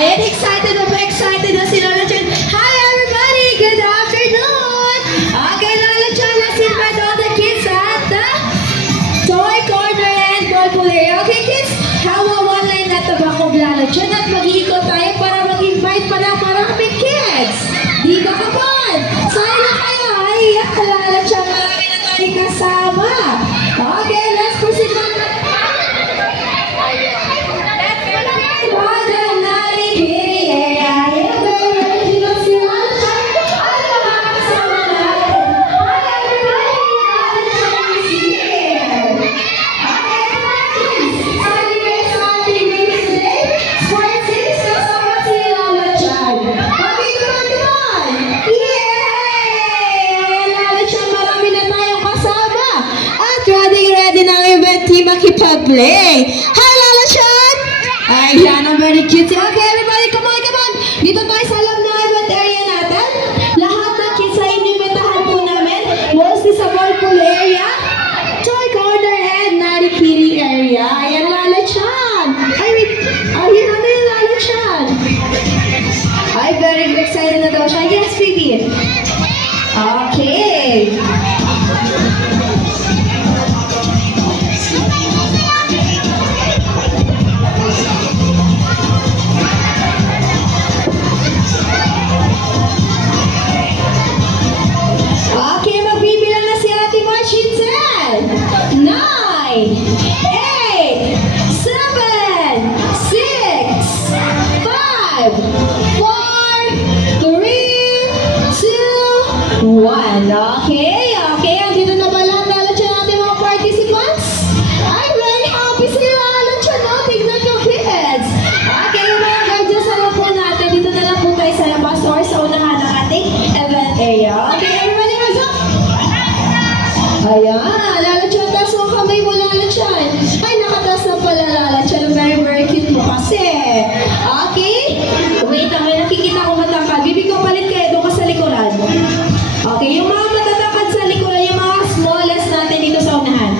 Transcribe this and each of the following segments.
Ayan, excited na si Lola Chan. Hi everybody, good afternoon. Okay, Lola Chan, let's invite all the kids at the toy corner and Golpulary. Okay kids, hawa one line na tabak of Lola Chan at mag-iikot tayo para mag-invite pa na maraming kids. Di ba kapon? Saan na kayo? Ayan, Lola Chan, marami na tayo kasama. Okay, let's proceed on. Makipag-play. Hi, Lola Chan! Ayan, ang very cute. Okay, everybody, come on, come on. Dito tayo sa loob ng event area natin. Lahat ng kids ay inimitahan po namin. Mostly sa ballpool area, toy corner, and Narikiri area. Ayan, Lola Chan. Ay, wait. Ayan, ano yung Lola Chan? Ay, very excited na daw siya. Yes, baby. Okay. Okay, okay. Andito na ba lang Lola Chan natin mga participants? I'm very happy si Lola Chan. No? Tignan ko kids. Okay, mga guardians, alam po natin. Dito na lang po tayo sa labas or sa unahan ng ating event area. Okay, everybody hands up. Ayan, Lola Chan, taas mo kamay mo Lola Chan. Ay, nakataas na pala Lola Chan. Very, very cute mo kasi. Okay, wait lang. May nakikita ko matangkad. Bibig ko palit kayo doon ka sa likuran. Okay, yung mga matatakad sa likuran, yung mga smallest natin dito sa unahan.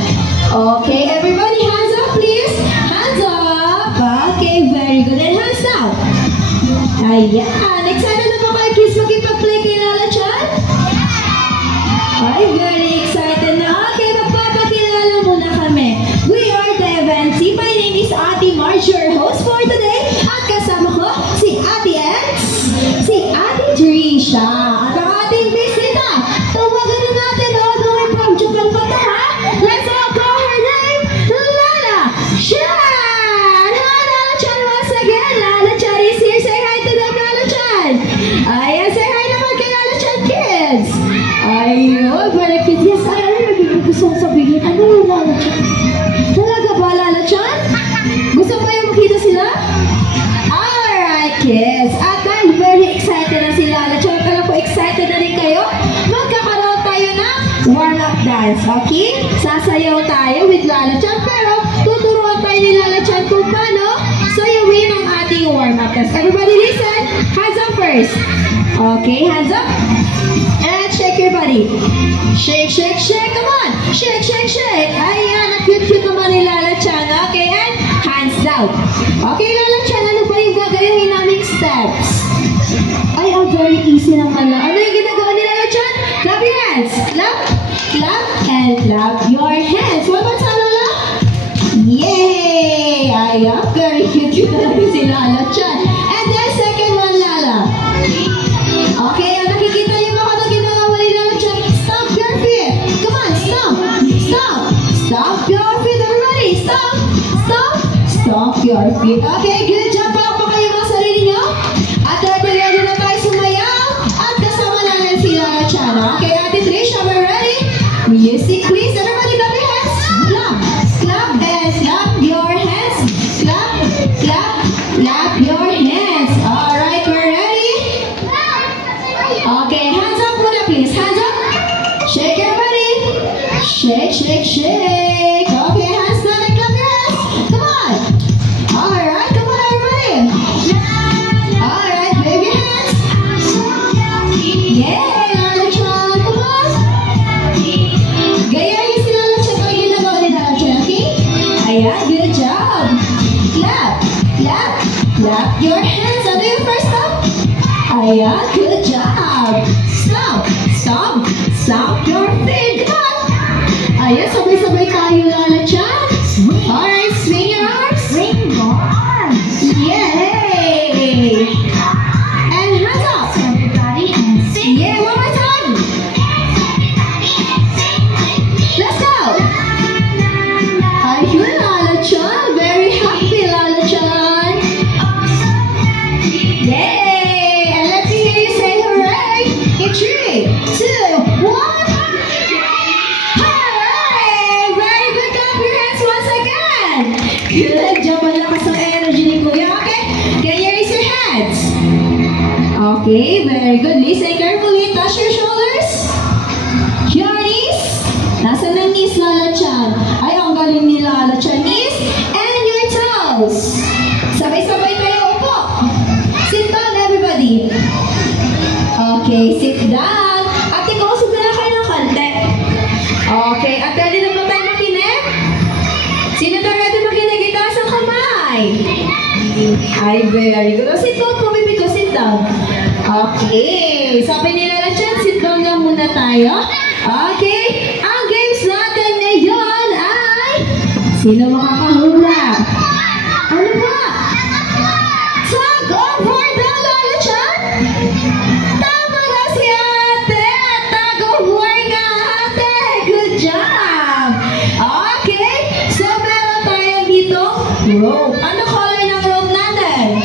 Okay, everybody, hands up, please. Hands up. Okay, very good. And hands down. Ayan. Excited na ba kayo, kids, makipag-play kay Lola Chan? Ay, very excited na. Okay, magpapakilala muna kami. We are the event team. My name is Ate Marge, your host for today. At kasama ko, si Ate Eds, si Ate Trisha, at ang ating bisita. Tawagan na natin all the way from Japan pa to, ha? Let's all call her name, Lola Chan! Hi, Lola Chan, once again. Lola Chan is here. Say hi to them, Lola Chan. Ayan, say hi naman kay Lola Chan, kids. Ayun, very cute. Yes, ay, gusto kong sabihin. Ano yung Lola Chan? Talaga ba, Lola Chan? Gusto pa yung makita sila? Alright, kids. At I'm very excited na si Lola Chan. Alam ko, excited na rin kayo. Magkakaroon tayo ng warm-up dance, okay? Sasayaw tayo with Lola Chan. Pero, tuturuan tayo ni Lola Chan kung paano sayawin ang ating warm-up dance. Everybody listen. Hands up first. Okay, hands up. And shake your body. Shake, shake, shake. Come on. Shake, shake, shake. Ayan, ang cute-cute naman ni Lola Chan. Okay, and hands down. Okay, Lola Chan, ano ba yung gagawin naming steps? Ay, very easy naman na. Ano yung ginagawa ni Lola Chan? Clap your hands. Clap, clap, and clap your hands. One more time, Lola. Yay! Ayan, very cute naman si Lola Chan. And then, second one, Lola. Okay, nakikita yung mga ginagawa ni Lola Chan. Stomp your feet. Come on, stomp. Stomp. Stomp your feet. Everybody, stomp. Stomp. Stomp your feet. Okay, good job. Pa kayo mga sarili nyo. At ready na tayo sumayaw. At kasama namin si Lola Chan. Okay, Ate Trisha, we're ready? Music, please. Everybody, clap your hands. Clap. Clap and clap your hands. Clap. Clap. Clap your hands. Alright, we're ready. Ayan, good job. Stop, stop, stop your feet. Ayan, sabay-sabay tayo, Lala Chan. Alright, swing your arms. Swing your arms. Yay! And hands up. Everybody and sing. Yeah, one more time. Let's go. Ayun, Lala Chan. Very happy, Lala Chan. Yay! And let me hear you say hooray. In 3, 2, 1. Hooray! Very good. Clap your hands once again. Good job. Ang lakas ng energy ni Kuya. Okay? Can you raise your hands? Okay, very good. Listen carefully. Touch your shoulders. Your knees. Nasaan ang knees, Lala Chan? Ay, ang galing ni Lala Chan. Knees and your toes. Sabay-sabay tayo upo. Sit down, everybody. Okay, sit down. Ate, kausap na kayo ng kante. Okay, at ready na ba tayo makinig? Sino ba ready makinig? Itaas ang kamay. Ay, very good. Sit down po, baby ko. Sit down. Okay. Sabi ni Lala Chan, sit down na muna tayo. Okay. Ang games natin ngayon ay... Sino makakahula? Ano ba? Tug of war daw, Lala Chan? Tama na si ate. Tug of war nga, ate. Good job. Okay. So, meron tayo dito rope. Ano color ng rope natin?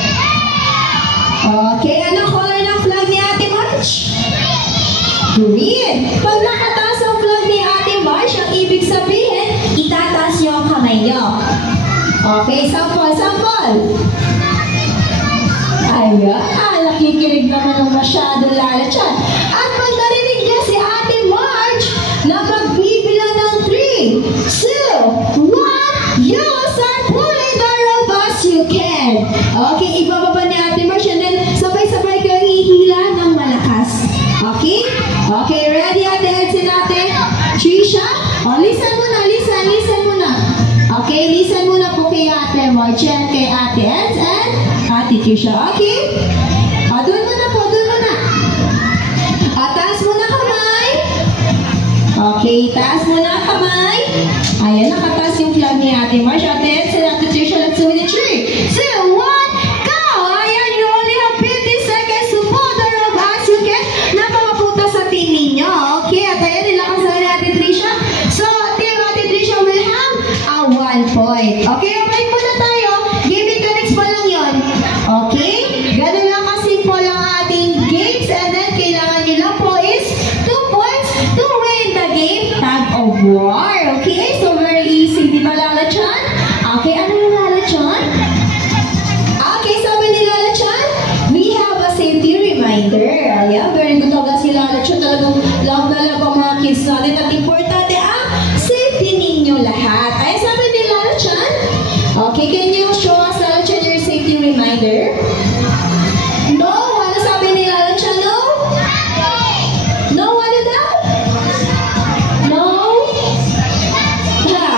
Okay. Ano color ng flag ni Ate March? Green. Pag nakataas ang flag ni Ate March, ang ibig sabihin, itataas niyo ang kamay niyo. Okay, sample, sample. Ayan, nakikinig naman ng masyado, Lala Chan. At pag narinig niya si Ate March na magbibilang ng 3, 2, 1, you will start pulling the rope as you can. Okay, ibababa ni Ate March and then sabay-sabay kayo hihila ng malakas. Okay? Okay, ready Ate Edson natin? Trisha? Oh, listen muna, listen muna. Okay, listen muna po kay Ate March and kay Ate Eds and Ate Trisha. Okay? Doon muna po, doon muna. Taas muna kamay. Okay, taas muna kamay. Ayan, nakataas yung flag ni Ate March. Ate Eds and Ate Trisha, let's do it in 3, 2, 1, go! Ayan, you only have 50 seconds to pull the rope as you can na makapunta sa team ninyo. Okay, at ayan, nilakas na ni Ate Trisha. So, team Ate Trisha will have a 1 point. Okay, break muna tayo. Gaming connects pa lang yun. Okay? Ganun lang kasimple ang ating games and then kailangan nyo lang po is 2 points to win the game Tug of War. Okay? So, very easy. Di ba, Lala Chan? Okay, ano yung Lala Chan? Okay, sabi ni Lala Chan, we have a safety reminder. Ayan, very good talaga si Lala Chan. Talagang love na love ang mga kids natin at importante ang safety ninyo lahat. Ayan, sabi ni Lala Chan. Okay, can you show us, Lala Chan, your safety reminder? No? Ano sabi ni Lala Chan? No? No? Ano daw? No?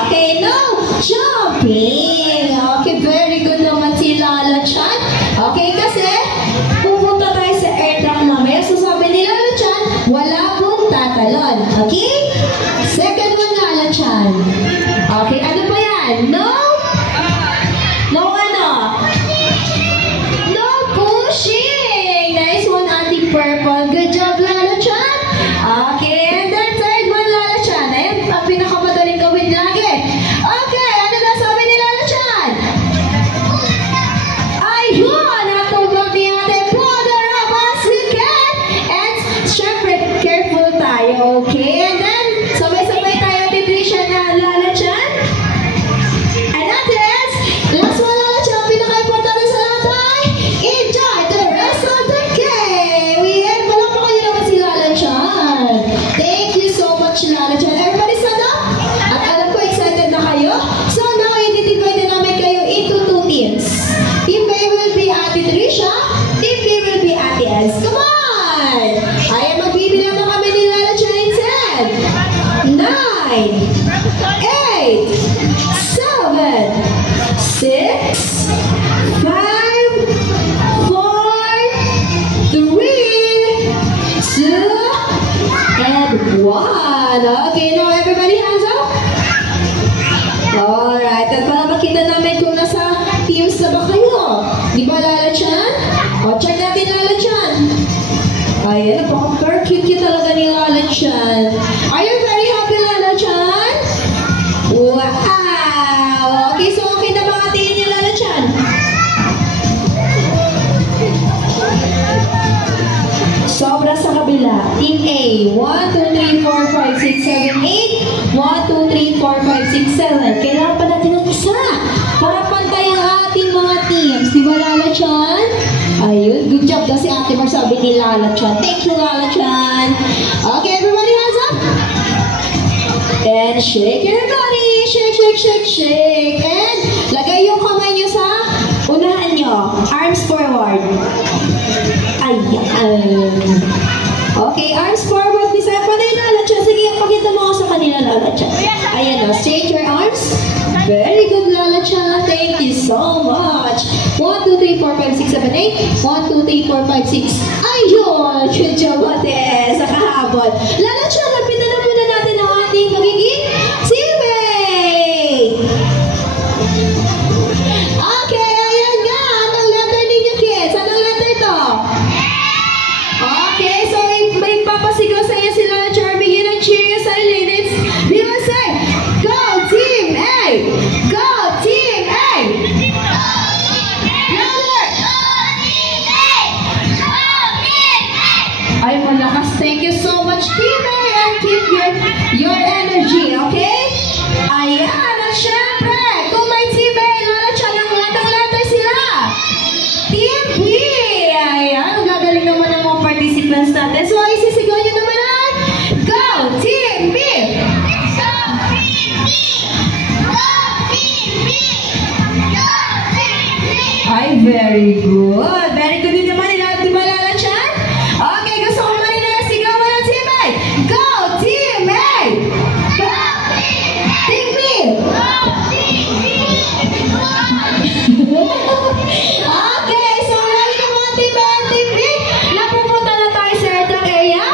Okay, no jumping. Okay, very good naman si Lala Chan. Okay, kasi pupunta tayo sa airtrack mamaya. So sabi ni Lala Chan, wala pong tatalon. Okay? Second one, Lala Chan. Okay, ano pa yan? No? No ano? No pushing. Nice one, Ate Purple. Good job, Lala Chan. Okay, and then third one, Lala Chan. Ayan, ang pinakamadaling gawin lagi. Okay, ano na sabi ni Lala Chan? Ayun, natulog ni Ate. Pull the rope as we can. And syempre, careful tayo. Okay, and then sabay-sabay tayo, Ate Trisha na Lala Chan. And Ate Eds, last one, Lala Chan, pinaka-importante sa lahat ay enjoy the rest of the game. We end. Walang pa kayo naman si Lala Chan. Thank you so much, Lala Chan. Everybody stand up. At alam ko, excited na kayo. So now, i-divide na namin kayo into 2 teams. Team A will be Ate Trisha. Team B will be Ate Eds. Come on! Ayan, magbibilang na kami ni Lala Chan in 10, 9, 8, 7, 6, 5, 4, 3, kabila. Team A. 1, 2, 3, 4, 5, 6, 7, 8. 1, 2, 3, 4, 5, 6, 7. Kailangan pa natin ng isa. Para pantay ang ating mga teams. Di ba, Lala Chan? Ayun. Good job daw si Ate Mar, sabi ni Lala Chan. Thank you, Lala Chan. Okay, everybody hands up. And shake your body. Shake, shake, shake, shake. And lagay yung kamay nyo sa unahan nyo. Arms forward. Ayan. Okay, arms forward. Bisa pa na yung Lala Chan. Sige, pakita mo ako sa kanila, Lala Chan. Ayan o. Straight your arms. Very good, Lala Chan. Thank you so much. 1, 2, 3, 4, 5, 6, 7, 8. 1, 2, 3, 4, 5, 6. Ayun! Good job, ate. Sa kahabol. Lala Chan, lapitan na muna natin ang ating magiging teammate. Okay, ayan nga. Anong letter ninyo, kids? Anong letter to? Okay, so may papasigaw sa iyo si Lala Chan. Bigyan ng cheers sa ladies. We will say, Go Team A! Go Team A! Ay, malakas. Thank you so much, Team A, and keep your energy, okay? Ayan, at syempre, kung may Team A, Lala Chan, ang letter sila. Team B! Ayan, gagaling naman ang mga participants natin. So, isisigaw nyo naman ang Go Team B! Ay, very good. Very good din naman. Di ba, Lala Chan? Okay, gusto ko marinig na sigawan ng Team A. Go, Team A! Go, Team B! Okay, so lagi ng mga Team A at Team B, napupunta na tayo sa airdock area.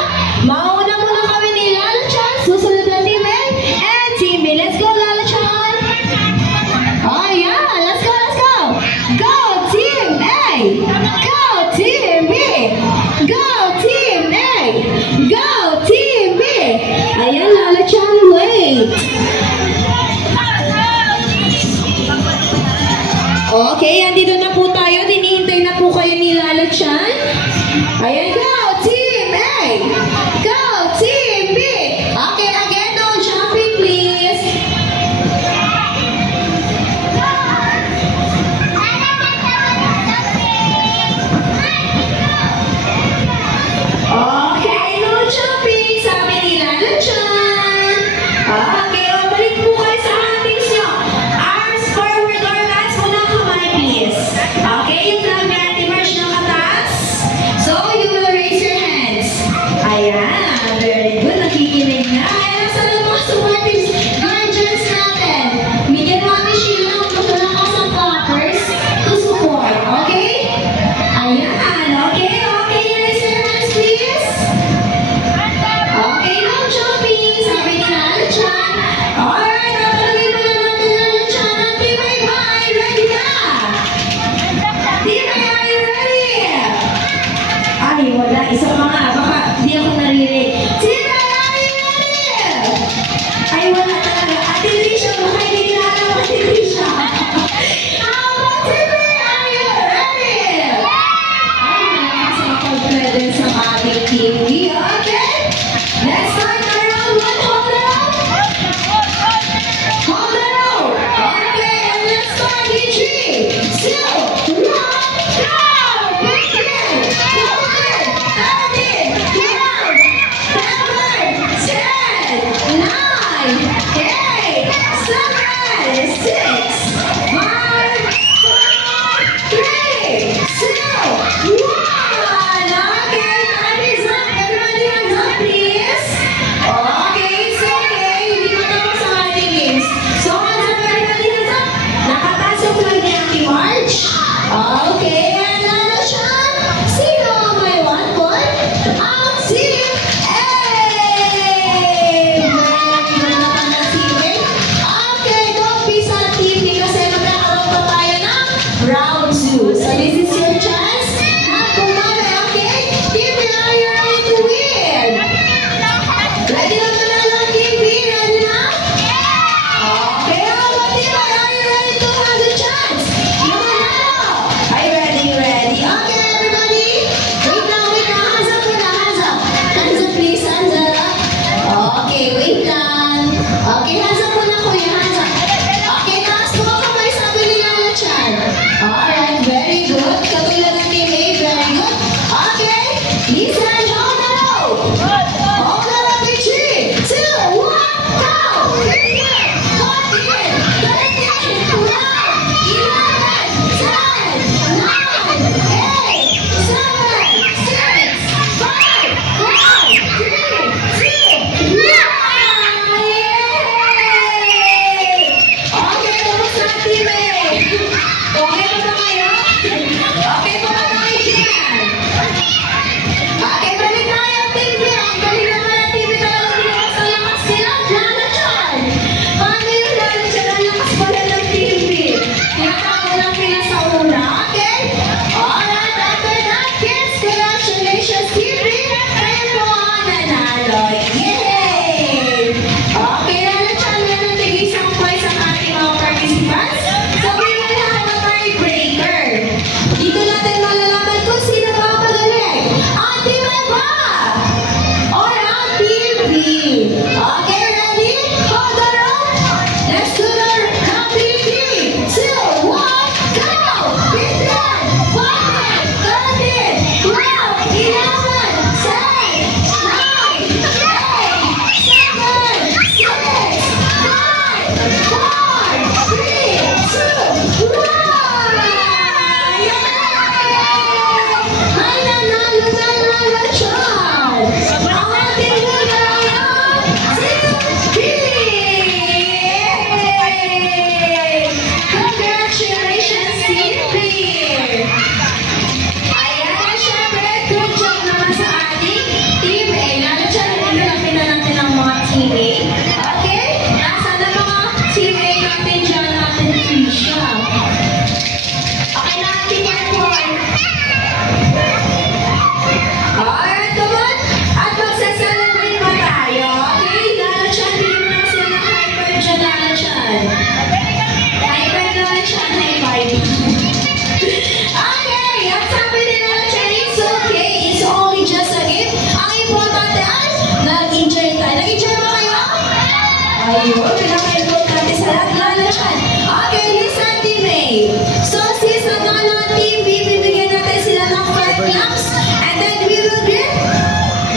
Ayun, pinaka-importante sa lahat, Lala Chan. Okay, listen, Team A. So, since nanalo ang Team B, bibigyan natin sila ng 5 claps. And then we will get...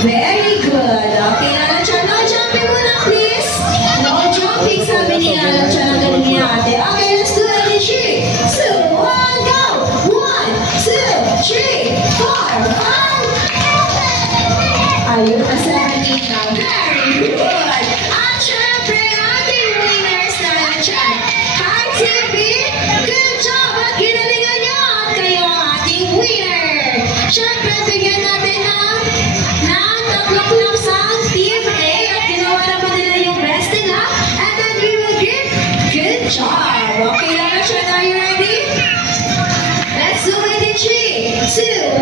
Very good. Okay, Lala Chan. No jumping muna, please. No jumping, sabi ni Lala Chan. Ang galing niya ate. Okay, let's do it in 3, 2, 1, go! 1, 2, 3, 4, 5. Ayun, nasa akin na. Very good. At syempre, ating winners, Lala Chan. Hi, Team B. Good job at ginalingan niyo. At kayo ang ating winner. Syempre, bigyan natin ng tatlong claps ang Team A. At ginawa naman nila yung best nila. And then we will give good job. Okay, Lala Chan, are you ready? Let's do it in 3,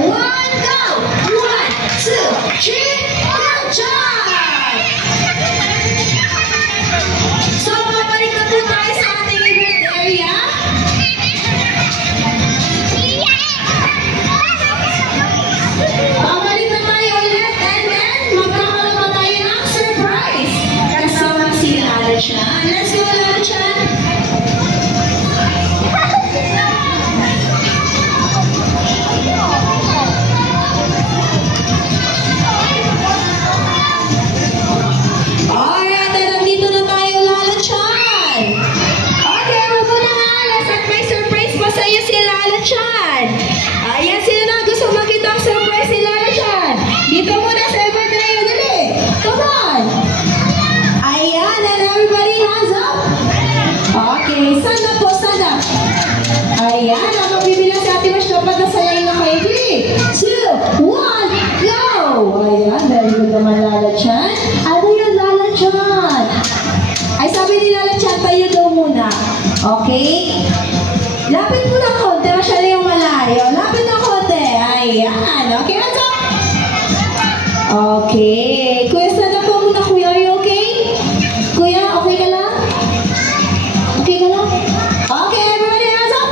2, 1, go! 1, 2, 3, good job! So, babalik na po tayo sa ating event area. Babalik na tayo ulit and then magkakaroon pa tayo ng surprise kasama si Lala Chan. Let's go, Lala Chan! Alright, nandito na tayo, Lala Chan. Okay, muna nga, at may surprise pa sa iyo si Lala Chan. Ayan, sino na gusto makita ang surprise si Lala Chan? Dito muna sa event area, dali. Come on. Ayan, and everybody hands up. Okay, stand up po, stand up. Ayan, ang magbibilang si Ate Mash dapat nasayayin na kayo. 3, 2, 1, go! Ayan, very good naman, Lala Chan. Ano yun, Lala Chan? Ay, sabi ni Lala Chan, tayo daw muna. Okay? Lapit mo na konti, masyado yung malayo. Lapit na konti. Ayan, okay, hands up. Okay. Kuya, stand up po muna, Kuya. Are you okay? Kuya, okay ka lang? Okay ka lang? Okay, everybody hands up.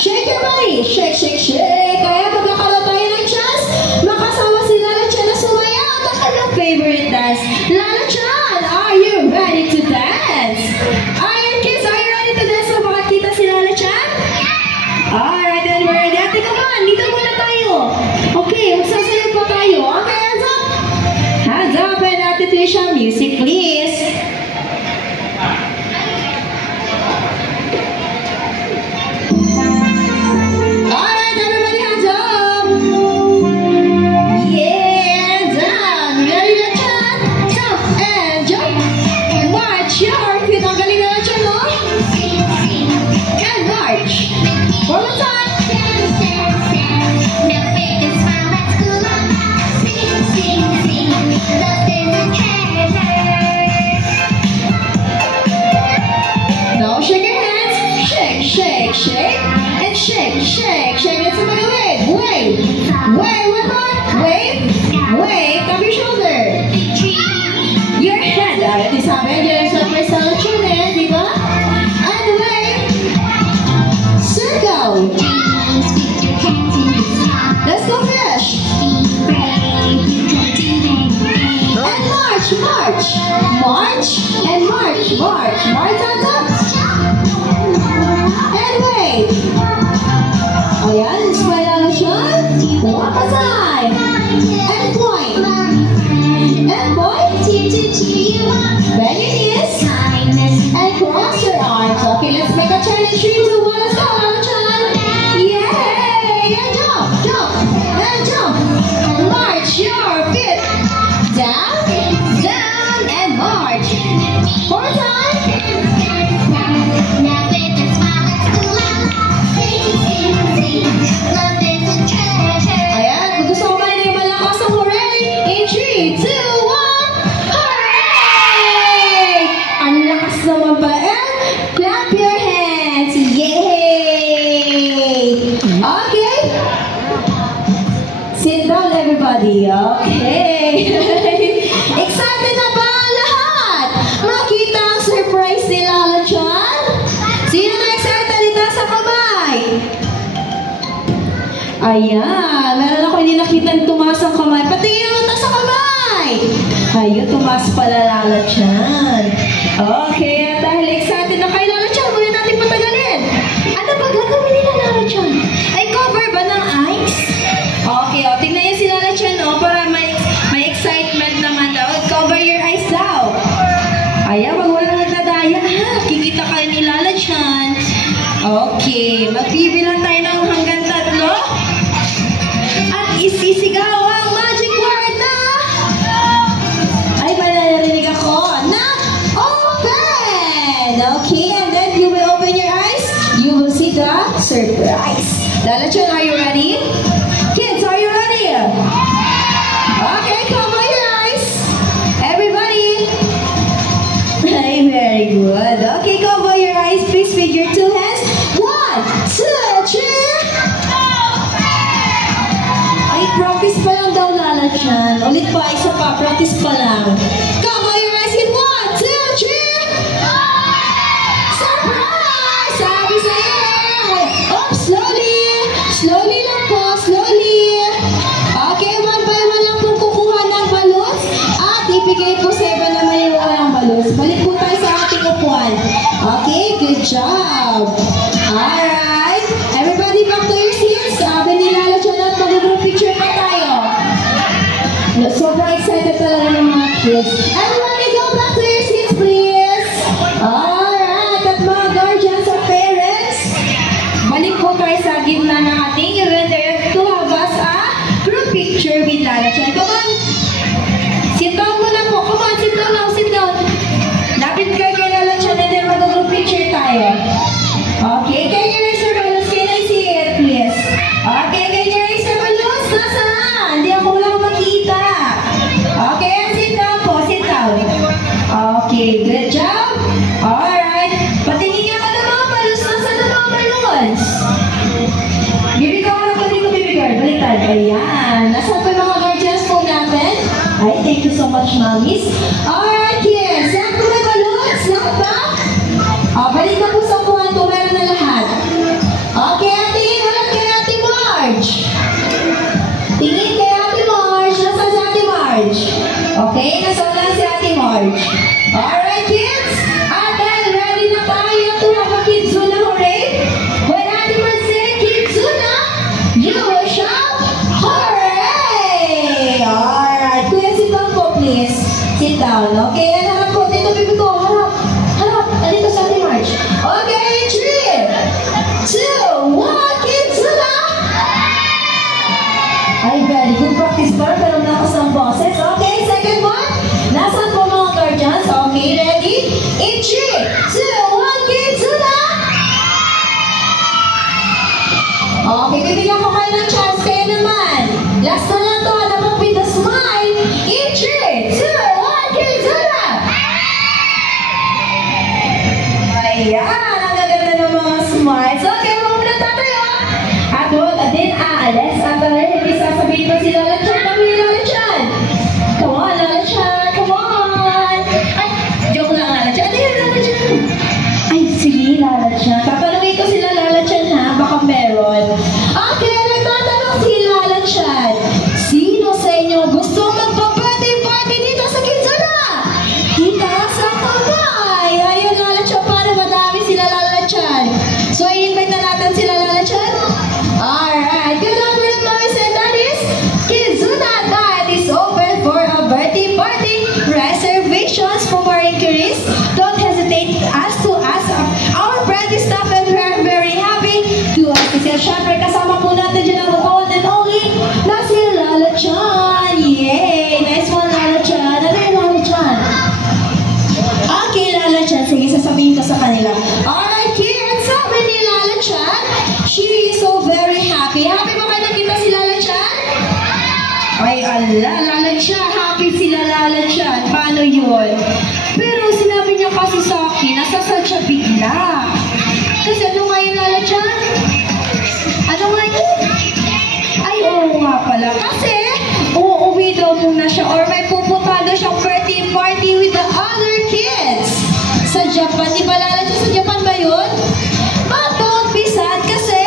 Shake your body. Shake, shake, shake. Kaya magkakaroon tayo ng chance. Makasama si Lala Chan na sumaya at ang kanyang favorite dance. Lala Chan, are you ready to dance? Alright, kids, are you ready to dance? So, makakita si Lala Chan? Alright, then we're ready. Ate, come on. Dito muna tayo. Okay, magsasayaw pa tayo. Okay, hands up. Hands up and Ate Trisha, music please. Alright, everybody hands up. Yeah, down. Ready to jump? Jump and jump. March your feet. Ang galing na Chan, no? And march. One more time. Now shake your hands. Shake, shake, shake. And shake, shake, shake. Let's make a wave. Wave. Wave, one more. Wave. Wave. Tap your shoulder. Your hand. Alright, sabi. Diyan sa first Lala Chan eh, di ba? And wave. Circle. Let's go fish. And march, march. March and march, march. March on top. And wave. Ayan, smile Lala Chan. Walk aside. And point. And point. Bend your knees. And cross your arms. Okay, let's make a challenge. 3, 2, 1, let's go, Lala Chan. Yay! And jump, jump, and jump. March your feet. Down, down, and march. One more time. Ayan, kung gusto ko kayo na yung malakas ang hooray. In 3, 2, 1, hooray! Ang lakas naman pala. And clap your hands. Yay! Okay. Sit down, everybody. Okay. Excited na ba ang lahat? Makita ang surprise ni Lala Chan? Sino na excited? Itaas ang kamay. Ayan. Meron ako hindi nakita tumaas ang kamay. Patingin mo ta sa kamay. Ayun, tumaas pala Lala Chan. Okay, at dahil excited na kayo, Lala Chan, muli natin patagalin. Ano ba gagawin nila, Lala Chan? Ay, cover ba ng ice? Okay, o, tingnan niyo si Lala Chan, o, para may excitement naman daw. Cover your eyes daw. Ayan, wag wala nagdadaya, ha? Kikita kayo ni Lala Chan. Okay, magbibilang tayo ng hanggang 3. At isisigaw ang magic word na... Ay, malarinig ako na open! Okay, and then you will open your eyes. You will see the surprise. Lala Chan, are you ready? Kids, are you ready? Okay, cover your eyes. Everybody. Ay, very good. Okay, cover your eyes. Please with your 2 hands. 1, 2, 3. Ay, practice pa lang daw, Lala Chan. Ulit pa, isa pa. Practice pa lang. Cover your eyes in 1, 2, 3. Surprise! Sabi sa'yo. Oh, slowly. Slowly lang po. Slowly. Okay, 1 by 1 lang po kukuha ng balloons. At ibigay po sa iba naman yung walang balloons. Balik po tayo sa ating upuan. Okay, good job. Alright. Everybody back to your seats. Sabi ni Lala Chan at mag-group picture pa tayo. Sobrang excited talaga ng mga kids. Everybody go back to your seats, please. Alright. At mga guardians or parents, balik po tayo sa gitna ng ating event. There are 2 of us group picture with Lala Chan. Come on. Sit down muna po. Come on, sit down now. Sit down. Lapit kayo kay Lala Chan and then mag-group picture tayo. Okay, can you raise your balloons? Can I see it, please? Okay, can you raise your balloons? Nasaan? Hindi ako lang makita. Okay, sit down po. Sit down. Okay, good job. Alright. Patingin nga ka ng mga balloons. Nasaan ng mga balloons? Bibig ako lang dito, bibig girl. Baliktad. Ayan. Nasaan po yung mga guardians po natin? Ay, thank you so much, mommies. Alright, kids. Saan po may balloons? Lahat ba? Balik na po sa upuan kung meron na lahat. Okay, tingin ulit kay Ate Marge. Tingin kay Ate Marge. Nasaan si Ate Marge? Okay, nasaan lang si Ate Marge. Alright, kids. At dahil ready na tayo to have a Kidzuna hooray. When Ate Marge say Kidzuna, you will shout hooray! Alright, kuya, sit down po, please. Sit down. Okay, and harap po. Dito, bibi ko. Harap. Harap. Dito sa Ate Marge. Okay, 3, 2, 1, Kidzuna! Ay, very good practice pa, pero nakas ng boses. Okay, second one. Nasaan po mga guardians? Okay, ready? In 3, 2, 1, Kidzuna! Okay, bibigyan ko kayo ng chance. Kayo naman. Last na lang to. Dapat with a smile. In 3, 2, 1, Kidzuna! Ayan, ang gaganda ng mga smiles. Okay, muna tayo. At huwag din aalis. At hindi sasabihin pa si Lala Chan. Kami ni Lala Chan. Come on, Lala Chan. Come on. Ay, joke lang, Lala Chan. Ano yun, Lala Chan? Ay, sige, Lala Chan. Tatanungin ko sila, Lala Chan, ha? Baka meron. Okay, nagtatanong si Lala Chan. Sino sa inyo gusto magpa-birthday party dito sa Kidzuna? Itaas ang kamay. Ayun, Lala Chan, para madami sila, Lala Chan. So, i-invite na natin sila, Lala Chan. Alright, good afternoon, mommies and daddies. Kidzuna night is open for a birthday party. Reservations for more inquiries. Don't hesitate to ask our Brady staff, and we are very happy to assist you. Siyempre, kasama po natin dyan ang one and only na si Lala Chan. Yay! Nice one, Lala Chan. Ano yung Lala Chan? Okay, Lala Chan. Sige, sasabihin ko sa kanila. Alright, kids. Sabi ni Lala Chan, she is so very happy. Happy ba kayo nakita si Lala Chan? Ay, ala, Lala Chan. Happy sila, Lala Chan. Paano yun? Pero sinabi niya kasi sa akin, nasasal siya bigla. Kasi ano nga yung Lala Chan? Ano nga yun? Ay, oo nga pala. Kasi, uuwi daw muna siya or may pupunta daw siyang birthday party with the other kids. Sa Japan. Di ba, Lala Chan? Sa Japan ba yun? But don't be sad kasi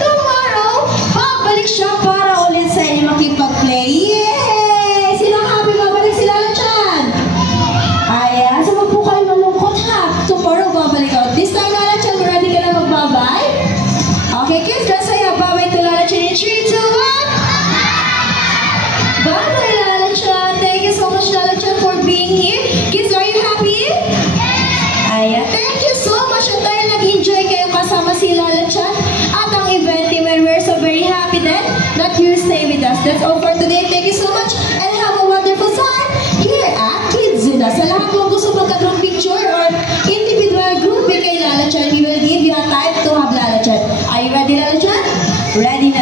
tomorrow, babalik siya para ulit sa inyo makipag-play. Yay! Sino happy babalik si Lala Chan? Ayan. So, wag po kayo malungkot all for today. Thank you so much and have a wonderful time here at Kidzuna. Sa lahat mo gusto magka-group picture or individual group kay Lala Chan, we will give you a time to have Lala Chan. Are you ready, Lala Chan? Ready na.